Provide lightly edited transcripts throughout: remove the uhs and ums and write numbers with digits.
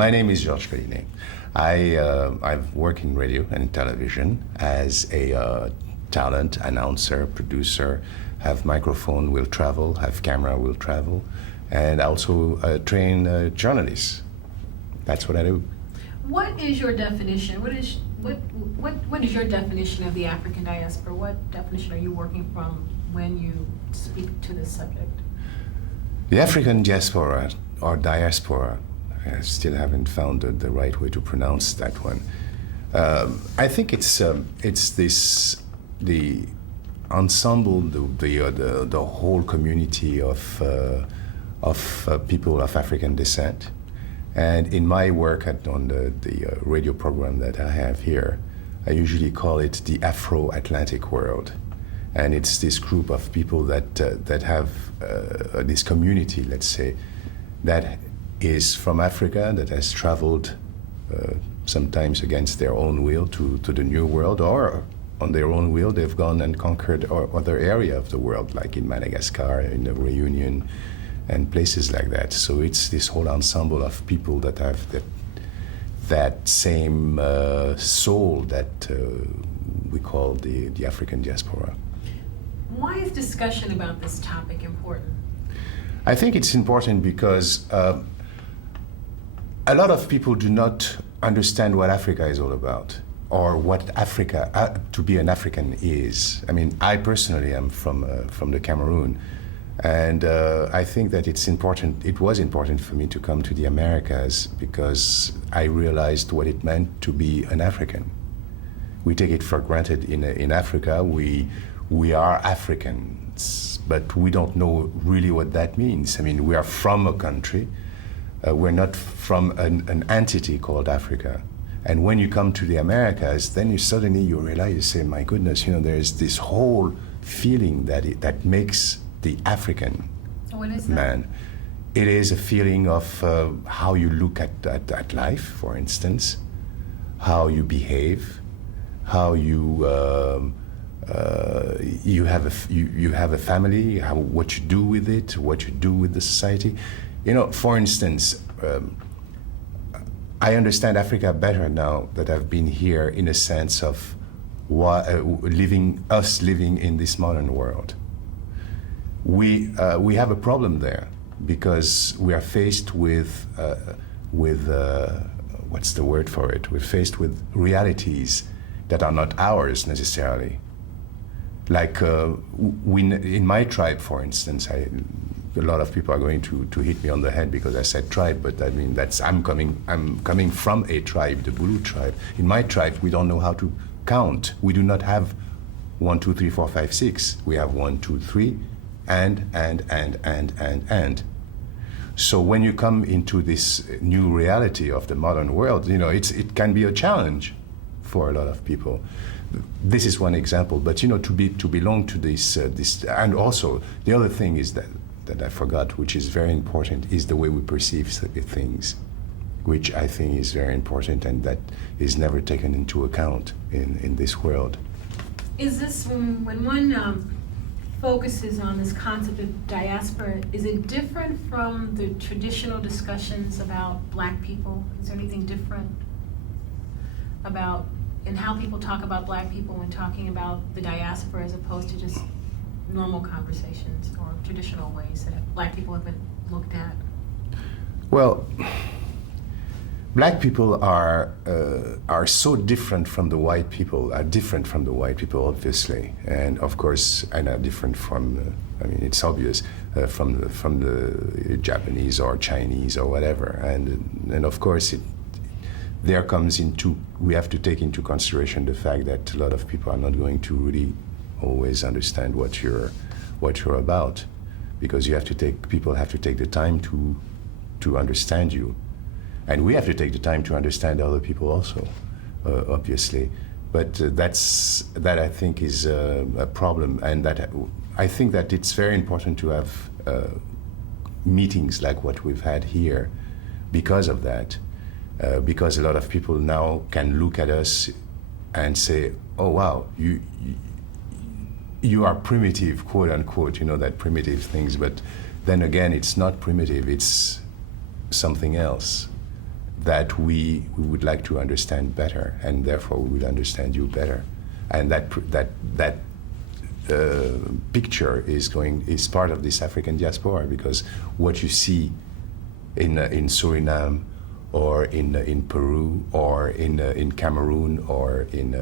My name is Georges Collinet. I've worked in radio and television as a talent, announcer, producer, have microphone, will travel, have camera, will travel, and also train journalists. That's what I do. What is your definition? What is your definition of the African diaspora? What definition are you working from when you speak to this subject? The African diaspora, or diaspora, I still haven't found the right way to pronounce that one. I think it's the ensemble, the whole community of people of African descent. And in my work on the radio program that I have here, I usually call it the Afro-Atlantic world. And it's this group of people that have this community, let's say, that is from Africa, that has traveled sometimes against their own will to the New World, or on their own will they've gone and conquered other area of the world, like in Madagascar, in the Reunion, and places like that. So it's this whole ensemble of people that have that same soul that we call the African diaspora. Why is discussion about this topic important? I think it's important because a lot of people do not understand what Africa is all about, or what Africa, to be an African is. I mean, I personally am from the Cameroon, and I think that it's important, it was important for me to come to the Americas because I realized what it meant to be an African. We take it for granted in Africa, we are Africans, but we don't know really what that means. I mean, we are from a country, we're not from an entity called Africa. And when you come to the Americas, then you realize, you say, my goodness, there's this whole feeling that makes the African man. It is a feeling of how you look at life, for instance, how you behave, how you have a family, what you do with it, what you do with the society. For instance, I understand Africa better now that I've been here, in a sense of living in this modern world. We have a problem there because we are faced with what's the word for it? We're faced with realities that are not ours necessarily. Like in my tribe, for instance, a lot of people are going to hit me on the head because I said tribe, but I mean I'm coming from a tribe, the Bulu tribe. In my tribe, we don't know how to count. We do not have 1, 2, 3, 4, 5, 6. We have 1, 2, 3, and. So when you come into this new reality of the modern world, it can be a challenge for a lot of people. This is one example, but to belong to this, and also the other thing is that I forgot, which is very important, is the way we perceive things, which I think is very important and that is never taken into account in this world. Is this, when one focuses on this concept of diaspora, is it different from the traditional discussions about Black people? Is there anything different about in how people talk about Black people when talking about the diaspora, as opposed to just normal conversations or traditional ways that Black people have been looked at? Well, Black people are so different from the white people, obviously, and of course, and are different from, it's obvious, from the Japanese or Chinese or whatever, and of course, we have to take into consideration the fact that a lot of people are not going to really always understand what you're about, because people have to take the time to understand you, and we have to take the time to understand other people also, obviously. But that I think is a problem, and that I think that it's very important to have meetings like what we've had here because of that, because a lot of people now can look at us and say, oh wow, you are primitive, quote unquote, that primitive things, but then again, it's not primitive, it's something else. that we would like to understand better, and therefore we will understand you better. And that picture is part of this African diaspora, because what you see in Suriname, or in Peru, or in Cameroon, or in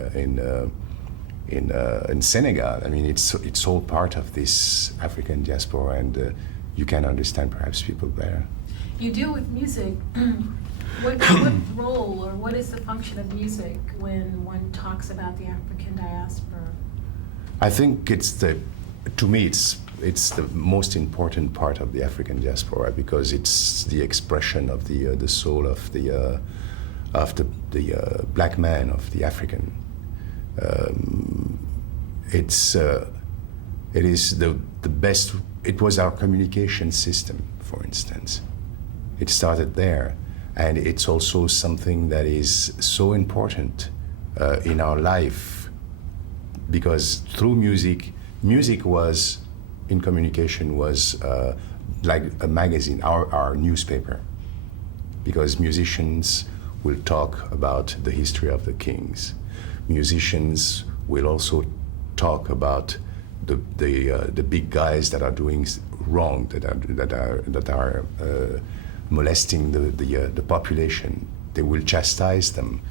Senegal, I mean, it's all part of this African diaspora, and you can understand perhaps people better. You deal with music. What role or what is the function of music when one talks about the African diaspora? I think to me it's the most important part of the African diaspora, because it's the expression of the soul of the black man, of the African. It is the best. It was our communication system, for instance. It started there, and it's also something that is so important in our life, because through music was, in communication, was like a magazine, our newspaper, because musicians will talk about the history of the kings. Musicians will also talk about the big guys that are doing wrong, that are molesting the population. They will chastise them.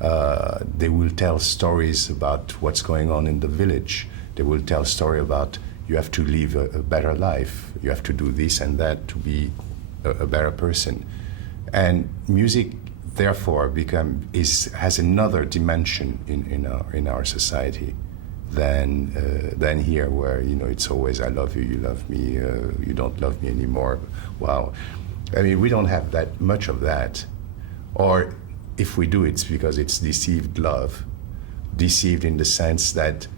They will tell stories about what's going on in the village. They will tell a story about, you have to live a better life. You have to do this and that to be a better person. And music, therefore, has another dimension in our society than here, where it's always, I love you, you love me, you don't love me anymore. Wow. I mean, we don't have that much of that. Or if we do, it's because it's deceived love. Deceived in the sense that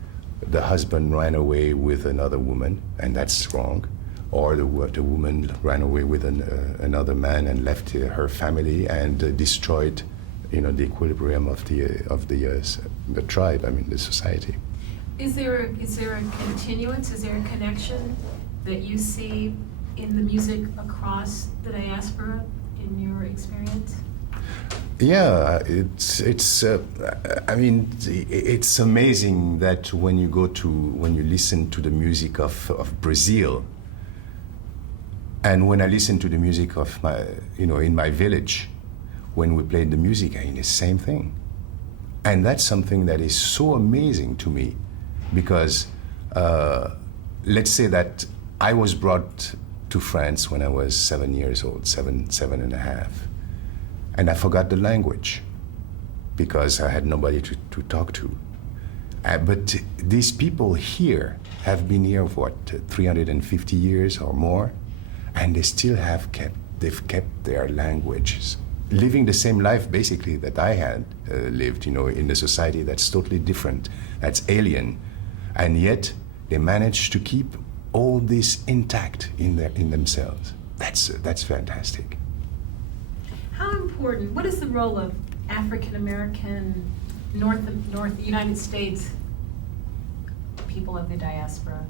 the husband ran away with another woman, and that's wrong. Or the woman ran away with another man and left her family and destroyed, the equilibrium of the tribe. I mean, the society. Is there a continuance? Is there a connection that you see in the music across the diaspora, in your experience? Yeah, I mean, it's amazing that when you listen to the music of Brazil, and when I listen to the music of in my village, when we played the music, I mean, the same thing. And that's something that is so amazing to me, because let's say that I was brought to France when I was 7 years old, seven and a half. And I forgot the language because I had nobody to talk to. But these people here have been here, 350 years or more, and they still they've kept their languages, living the same life basically that I had lived, in a society that's totally different, that's alien, and yet they managed to keep all this intact in themselves. That's fantastic. How important, what is the role of African American, North United States people of the diaspora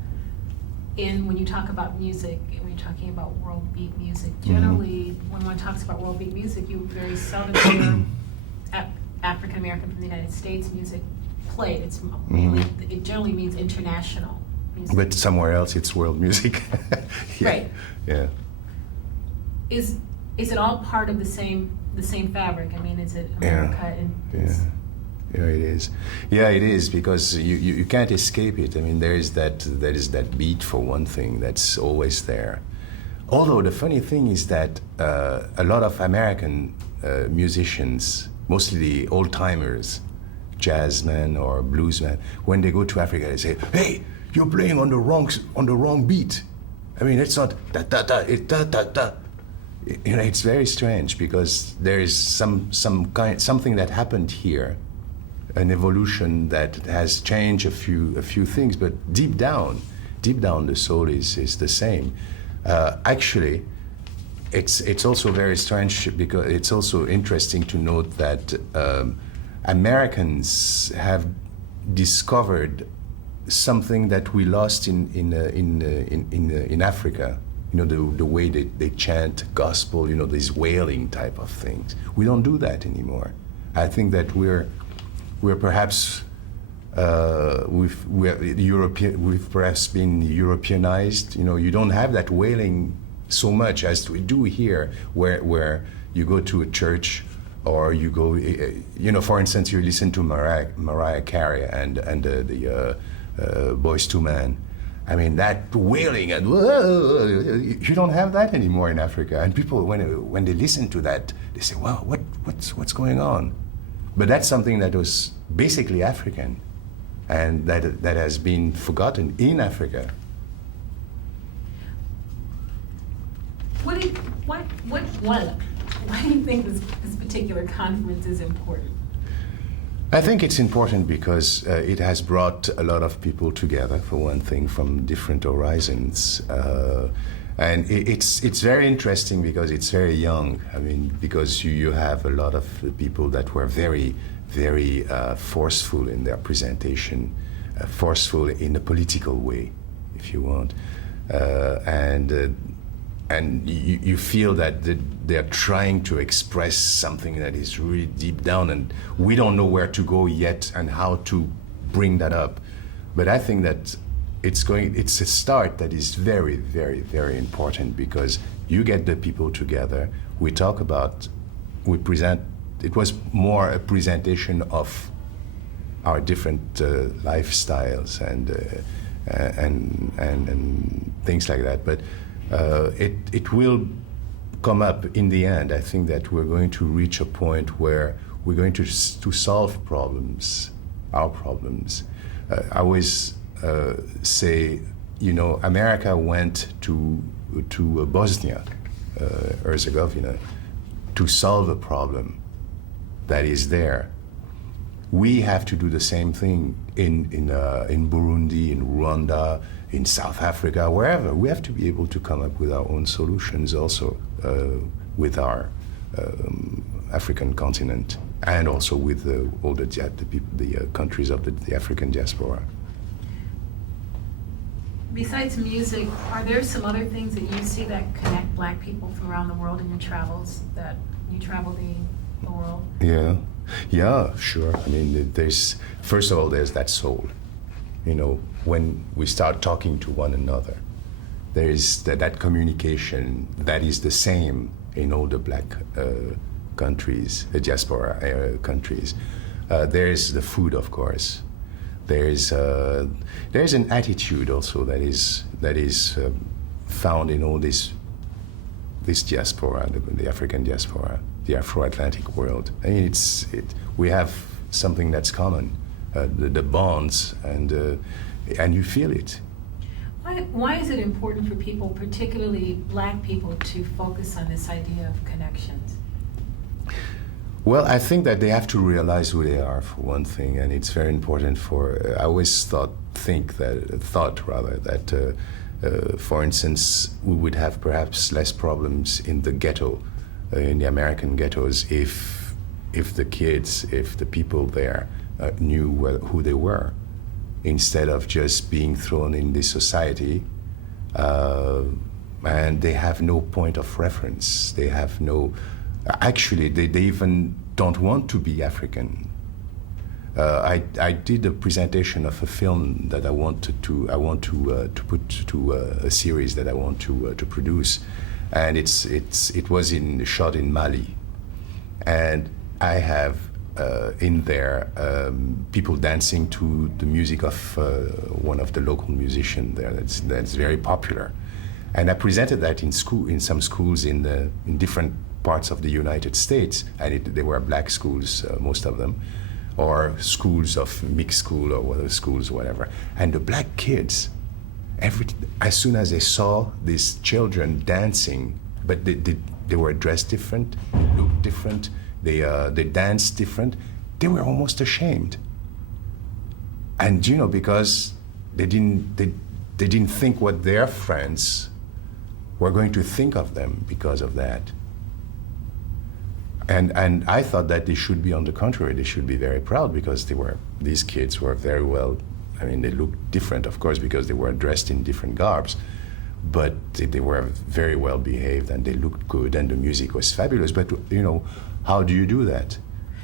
when you talk about music, when you're talking about world beat music? Generally, when one talks about world beat music, you very seldom hear African American from the United States music played. It's mainly, it generally means international music. But somewhere else, it's world music. Yeah. Right. Yeah. Is it all part of the same fabric? I mean, is it America Yeah, it is. Yeah, it is, because you can't escape it. I mean, there is that beat, for one thing, that's always there. Although the funny thing is that a lot of American musicians, mostly the old-timers, jazzmen or bluesmen, when they go to Africa, they say, "Hey, you're playing on the wrong beat. I mean, it's not da da da, it's da da da." It's very strange, because there is something that happened here, an evolution that has changed a few things, but deep down, the soul is the same. Actually, it's also very strange, because it's also interesting to note that Americans have discovered something that we lost in Africa, the way they chant gospel, these wailing type of things. We don't do that anymore. I think that we're perhaps we've perhaps been Europeanized. You don't have that wailing so much as we do here, where you go to a church or you go, for instance, you listen to Mariah Carey and the Boyz II Men. I mean, that wailing and you don't have that anymore in Africa. And people, when they listen to that, they say, "Wow, what's going on?" But that's something that was basically African, and that has been forgotten in Africa. Why do you think this particular conference is important? I think it's important because it has brought a lot of people together, for one thing, from different horizons. And it's very interesting because it's very young. I mean, because you have a lot of people that were very, very forceful in their presentation, forceful in a political way, if you want. And you feel that they're trying to express something that is really deep down, and we don't know where to go yet and how to bring that up. But I think that it's a start that is very, very, very important, because you get the people together, we present, it was more a presentation of our different lifestyles and things like that. But it will come up in the end. I think that we're going to reach a point where we're going to solve problems, our problems. I always say, America went to Bosnia, Herzegovina, to solve a problem that is there. We have to do the same thing in Burundi, in Rwanda, in South Africa, wherever. We have to be able to come up with our own solutions also with our African continent, and also with all the countries of the African diaspora. Besides music, are there some other things that you see that connect Black people from around the world in your travels, that you travel the world? Yeah, sure. I mean, first of all, there's that soul. When we start talking to one another, there is that communication that is the same in all the Black countries, the diaspora countries. There's the food, of course. There's an attitude also that is found in all this diaspora, the African diaspora, the Afro-Atlantic world. I mean, we have something that's common, the bonds, and you feel it. Why is it important for people, particularly Black people, to focus on this idea of connections? Well, I think that they have to realize who they are, for one thing, and it's very important I always thought that, for instance, we would have perhaps less problems in the ghetto, in the American ghettos, if the kids, if the people there knew who they were, instead of just being thrown in this society, and they have no point of reference. They have no. Actually, they even don't want to be African. I did a presentation of a film that I want to put to a series that I want to produce, and it was shot in Mali, and I have in there people dancing to the music of one of the local musicians there. That's very popular, and I presented that in some schools in different parts of the United States, and they were Black schools, most of them, or schools of mixed school or whatever. And the Black kids, as soon as they saw these children dancing, but they were dressed different, looked different, they danced different, they were almost ashamed. And because they didn't think what their friends were going to think of them because of that. And I thought that they should be, on the contrary, they should be very proud, because these kids were very well, I mean, they looked different, of course, because they were dressed in different garbs, but they were very well behaved and they looked good and the music was fabulous. But how do you do that?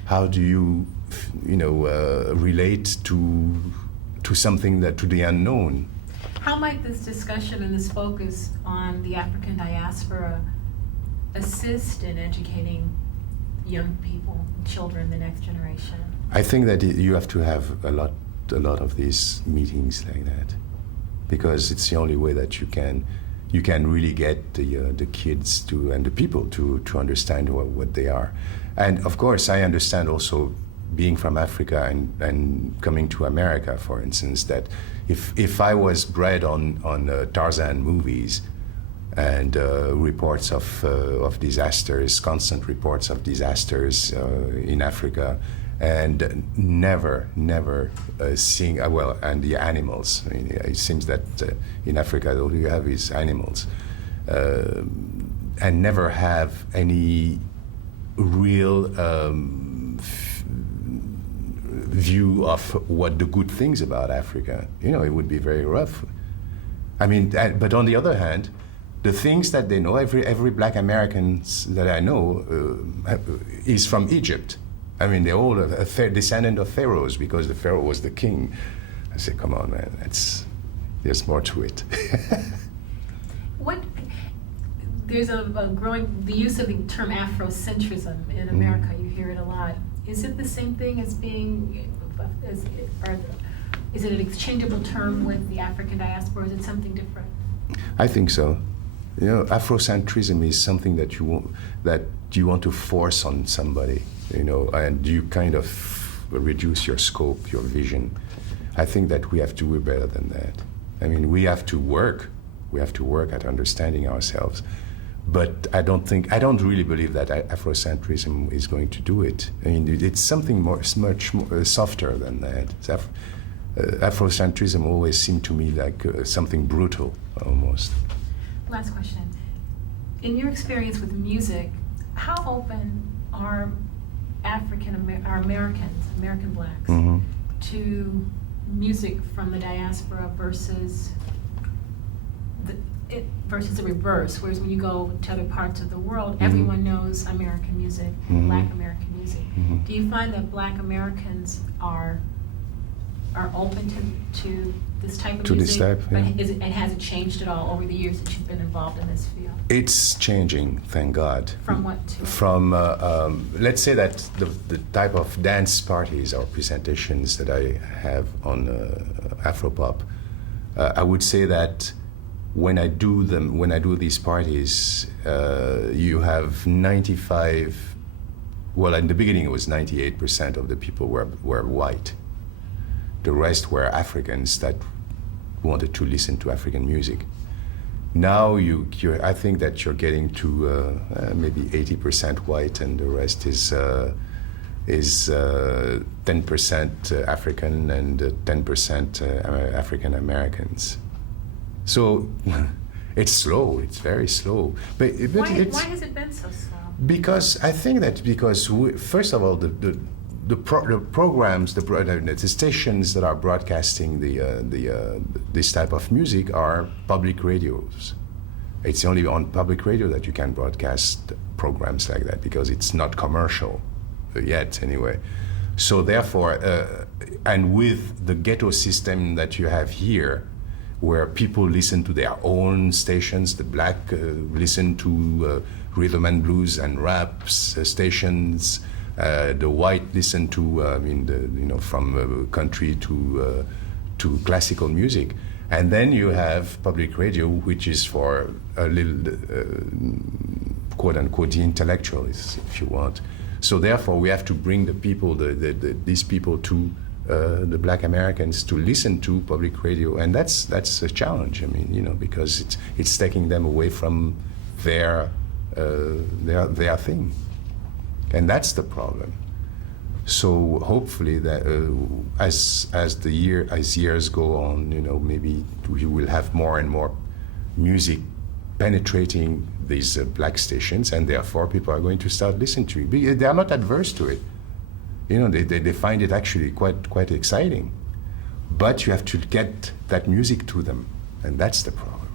How do you relate to something to the unknown? How might this discussion and this focus on the African diaspora assist in educating young people, children, the next generation? I think that you have to have a lot of these meetings like that, because it's the only way that you can really get the kids and the people to understand what they are. And of course, I understand also, being from Africa and coming to America, for instance, that if I was bred on Tarzan movies and reports of disasters, constant reports of disasters in Africa, and never seeing, and the animals. I mean, it seems that in Africa all you have is animals, and never have any real view of what the good things about Africa. It would be very rough. I mean, but on the other hand, the things that they know, every black American that I know is from Egypt. I mean, they're all a descendant of pharaohs, because the pharaoh was the king. I say, come on, man, there's more to it. There's a growing, the use of the term Afrocentrism in America, you hear it a lot. Is it the same thing as being, is it an exchangeable term with the African diaspora, or is it something different? I think so. Afrocentrism is something that you want to force on somebody, and you kind of reduce your scope, your vision. I think that we have to do better than that. I mean, we have to work at understanding ourselves. But I don't really believe that Afrocentrism is going to do it. I mean, it's something much more softer than that. Afrocentrism always seemed to me like something brutal, almost. Last question. In your experience with music, how open are American blacks to music from the diaspora versus the reverse? Whereas when you go to other parts of the world, everyone knows American music, Black American music. Do you find that Black Americans are open to this type of music? This type, yeah. And has it changed at all over the years that you've been involved in this field? It's changing, thank God. From what to? From, let's say that the type of dance parties or presentations that I have on Afro-Pop, I would say that when I do these parties, you have 95, well, in the beginning it was 98% of the people were white. The rest were Africans that wanted to listen to African music. Now I think that you're getting to maybe 80% white, and the rest is 10% African and 10% African Americans. So it's slow. It's very slow. But why has it been so slow? Because I think that first of all, the programs, the stations that are broadcasting this type of music are public radios. It's only on public radio that you can broadcast programs like that, because it's not commercial yet, anyway. So therefore, and with the ghetto system that you have here, where people listen to their own stations, the black listen to rhythm and blues and rap stations. The white listen to, from country to classical music, and then you have public radio, which is for a little, quote unquote, the intellectuals, if you want. So therefore, we have to bring the people, these people, to the Black Americans to listen to public radio, and that's a challenge. I mean, because it's taking them away from their thing. And that's the problem. So hopefully that as years go on, maybe we will have more and more music penetrating these black stations, and therefore people are going to start listening to it. They are not adverse to it. They find it actually quite exciting. But you have to get that music to them, and that's the problem.